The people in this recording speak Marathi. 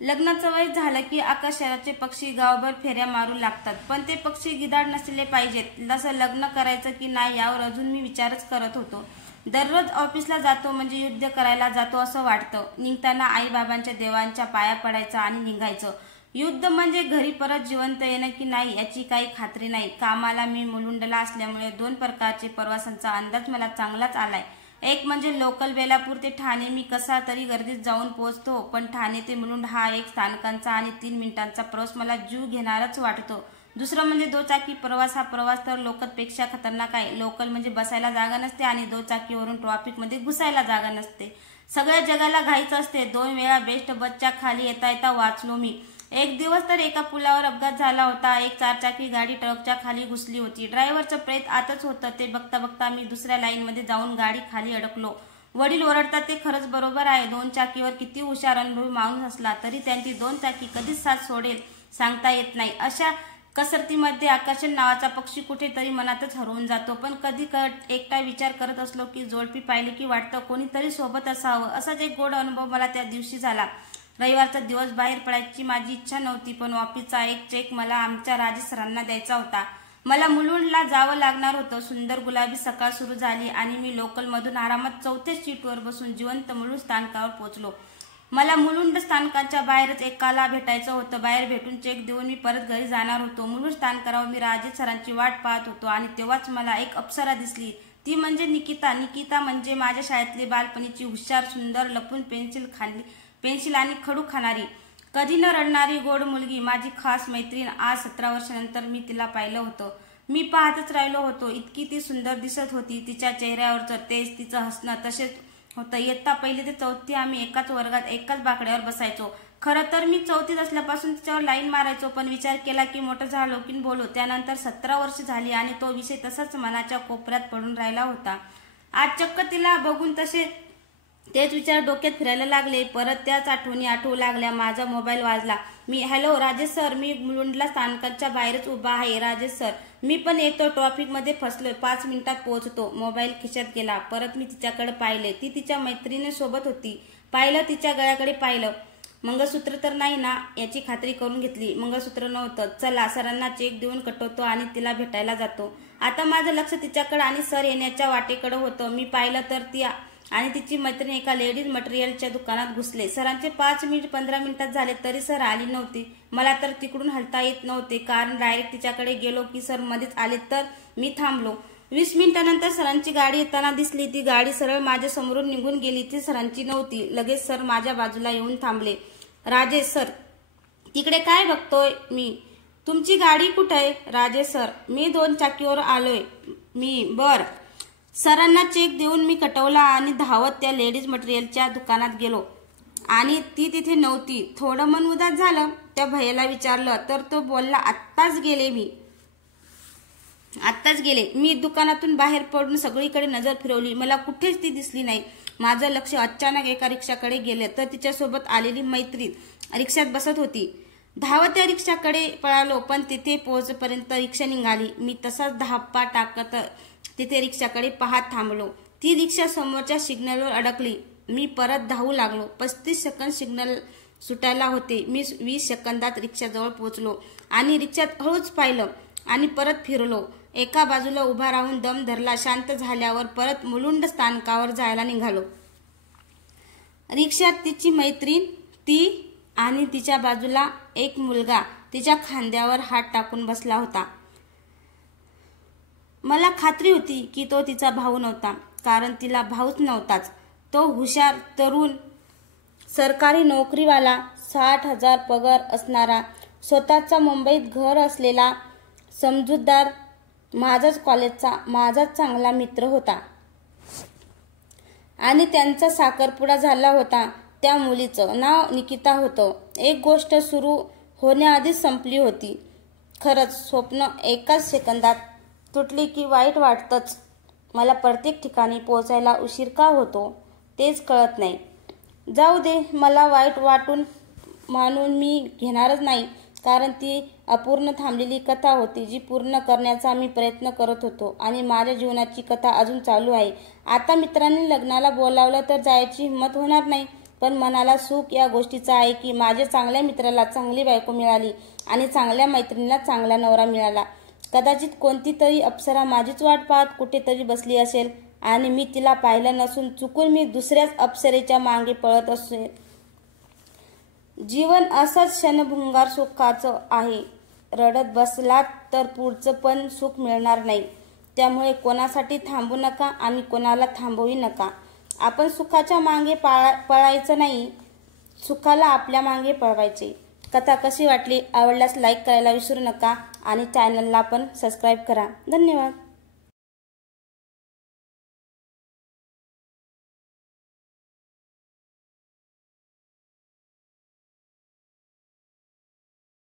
लग्नाचं वय झालं की आकाशाचे पक्षी गावभर फेऱ्या मारू लागतात, पण ते पक्षी गिधाड नसले पाहिजेत. जसं लग्न करायचं की नाही यावर अजून मी विचारच करत होतो. दररोज ऑफिसला जातो म्हणजे युद्ध करायला जातो असं वाटतं. निघताना आई बाबांच्या देवांच्या पाया पडायचं आणि निघायचं. युद्ध म्हणजे घरी परत जिवंत येणं की नाही याची काही खात्री नाही. कामाला मी मुलुंडला असल्यामुळे 2 प्रकारचे प्रवासांचा अंदाज मला चांगलाच आलाय. एक म्हणजे लोकल बेलापूर ते ठाणे. मी कसा तरी गर्दीत जाऊन पोहोचतो, पण ठाणे ते मुलुंड हा 1 स्थानकांचा आणि 3 मिनिटांचा प्रवास मला जीव घेणारच वाटतो. दुसरं म्हणजे दुचाकी प्रवास. हा प्रवास तर लोकलपेक्षा खतरनाक आहे. लोकल म्हणजे बसायला जागा नसते आणि दुचाकीवरून ट्रॅफिकमध्ये घुसायला जागा नसते. सगळ्या जगाला घाईच असते. 2 वेळा बेस्ट बसच्या खाली येता येता वाचलो मी. एक दिवस तर एका पुलावर अपघात झाला होता. एक 4चाकी गाडी ट्रकच्या खाली घुसली होती. ड्रायव्हरचं प्रेत आतच होतं. ते बघता बघता मी दुसऱ्या लाईनमध्ये जाऊन गाडी खाली अडकलो. वडील ओरडतात ते खरंच बरोबर आहे. 2 चाकीवर किती हुशार अनुभवी माणूस असला तरी त्यांची 2 चाकी कधीच साथ सोडेल सांगता येत नाही. अशा कसरतीमध्ये आकर्षण नावाचा पक्षी कुठेतरी मनातच हरवून जातो. पण कधी एकटा विचार करत असलो की जोडपी पाहिले की वाटतं कोणीतरी सोबत असावं. असाच एक गोड अनुभव मला त्या दिवशी झाला. रविवारचा दिवस बाहेर पडायची माझी इच्छा नव्हती, पण ऑफिसचा एक चेक मला आमच्या राजेश सरांना द्यायचा होता. मला मुलुंडला जावं लागणार होतं. सुंदर गुलाबी सकाळ सुरू झाली आणि मी लोकलमधून आरामात 4थ्या सीटवर बसून जिवंत मुलुंड स्थानकावर पोहोचलो. मला मुलुंड स्थानकाच्या बाहेरच एकाला भेटायचं होतं. बाहेर भेटून चेक देऊन मी परत घरी जाणार होतो. मुलुंड स्थानकावर मी राजेश सरांची वाट पाहत होतो आणि तेव्हाच मला एक अप्सरा दिसली. ती म्हणजे निकिता. निकिता म्हणजे माझ्या शाळेतली बालपणीची हुशार, सुंदर, लपून पेन्सिल आणि खडू खाणारी, कधी न रडणारी गोड मुलगी, माझी खास मैत्रीण. आज 17 वर्षांनंतर मी तिला पाहिलं होतं. मी पाहतच राहिलो होतो. इतकी ती सुंदर दिसत होती. तिच्या चेहऱ्यावरचं तेज, तिचं हसणं तसेच होतं. इयत्ता 1ली ते 4थी आम्ही एकाच वर्गात एकाच बाकड्यावर बसायचो. खरं तर मी 4थीत असल्यापासून तिच्यावर लाईन मारायचो, पण विचार केला की मोठं झालो की बोलू. त्यानंतर 17 वर्ष झाली आणि तो विषय तसाच मनाच्या कोपऱ्यात पडून राहिला होता. आज चक्क तिला बघून तेच विचार डोक्यात फिरायला लागले. परत त्याच आठवणी आठवू लागल्या. माझा मोबाईल वाजला. हॅलो राजेश सर, मी मुलुंडला स्थानकाच्या बाहेरच उभा आहे. राजेश सर, मी पण येतो. ट्रॅफिकमध्ये फसलोय. 5 मिनिटात पोहोचतो. मोबाईल खिशात गेला. परत मी तिच्याकडे पाहिले. ती तिच्या मैत्रिणीसोबत होती. तिच्या गळ्याकडे पाहिलं. मंगळसूत्र तर नाही ना याची खात्री करून घेतली. मंगळसूत्र नव्हतं. चला सरांना चेक देऊन कटवतो आणि तिला भेटायला जातो. आता माझं लक्ष तिच्याकडे आणि सर येण्याच्या वाटेकडे होतं. मी पाहिलं तर ती आणि तिची मैत्रीण एका लेडीज मटेरियलच्या दुकानात घुसले. सरांचे 15 मिनिटात झाले तरी सर आली नव्हती. मला तर तिकडून हलता येत नव्हते, कारण डायरेक्ट तिच्याकडे गेलो की सर मध्येच आले तर मी थांबलो. 20 मिनिटांनंतर सरांची गाडी येताना दिसली. ती गाडी सरळ माझ्या समोरून निघून गेली. ती सरांची नव्हती. लगेच सर माझ्या बाजूला येऊन थांबले. राजेश सर, तिकडे काय बघतोय? तुमची गाडी कुठे आहे? राजेश सर, मी 2 चाकीवर आलोय. बर. सरांना चेक देऊन मी कटवला आणि धावत त्या लेडीज मटेरियलच्या दुकानात गेलो आणि ती तिथे नव्हती. थोडं मन उदास झालं. त्या भैयाला विचारलं तर तो बोलला आत्ताच गेले. मी दुकानातून बाहेर पडून सगळीकडे नजर फिरवली. मला कुठेच ती दिसली नाही. माझं लक्ष अचानक एका रिक्षाकडे गेले तर तिच्यासोबत आलेली मैत्रीण रिक्षात बसत होती. धावत त्या रिक्षाकडे पळालो, पण तिथे पोहोचपर्यंत रिक्षा निघाली. मी तसाच धापा टाकत तिथे रिक्षाकडे पाहत थांबलो. ती रिक्षा समोरच्या सिग्नलवर अडकली. मी परत धावू लागलो. 35 सेकंद सिग्नल सुटायला होते. मी 20 सेकंदात रिक्षाजवळ पोहोचलो आणि रिक्षात हळूच पाहिलं आणि परत फिरलो. एका बाजूला उभा राहून दम धरला. शांत झाल्यावर परत मुलुंड स्थानकावर जायला निघालो. रिक्षात तिची मैत्रीण, ती आणि तिच्या बाजूला एक मुलगा तिच्या खांद्यावर हात टाकून बसला होता. मला खात्री होती की तो तिचा भाऊ नव्हता, कारण तिला भाऊच नव्हताच. तो हुशार, तरुण, सरकारी नोकरीवाला, 60,000 पगार असणारा, स्वतःचा मुंबईत घर असलेला, समजूतदार, माझाच कॉलेजचा, माझाच चांगला मित्र होता. आणि त्यांचा साखरपुडा झाला होता. त्या मुलीचं नाव निकिता होतं. एक गोष्ट सुरू होण्याआधीच संपली होती. खरंच स्वप्न एकाच सेकंदात तुटली की वाईट वाटतंच. मला प्रत्येक ठिकाणी पोहोचायला उशीर का होतो तेच कळत नाही. जाऊ दे, मला वाईट वाटून मानून मी घेणारच नाही, कारण ती अपूर्ण थांबलेली कथा होती जी पूर्ण करण्याचा मी प्रयत्न करत होतो. आणि माझ्या जीवनाची कथा अजून चालू आहे. आता मित्रांनी लग्नाला बोलावलं तर जायची हिंमत होणार नाही, पण मनाला सुख या गोष्टीचं आहे की माझ्या चांगल्या मित्राला चांगली बायको मिळाली आणि चांगल्या मैत्रिणीला चांगला नवरा मिळाला. कदाचित कोणती तरी अप्सरा माझीच वाट पाहत कुठेतरी बसली असेल आणि मी तिला पाहिलं नसून चुकून मी दुसऱ्याच अप्सरेच्या मागे पळत असेल. जीवन असंच क्षणभंगार सुखाचं आहे. रडत बसलात तर पुढचं पण सुख मिळणार नाही. त्यामुळे कोणासाठी थांबू नका आणि कोणाला थांबवू नका. आपण सुखाच्या मागे पळायचं नाही, सुखाला आपल्या मागे पळवायचे. कथा कशी वाटली? आवडल्यास लाईक करायला विसरू नका आणि चॅनलला पण सबस्क्राईब करा. धन्यवाद.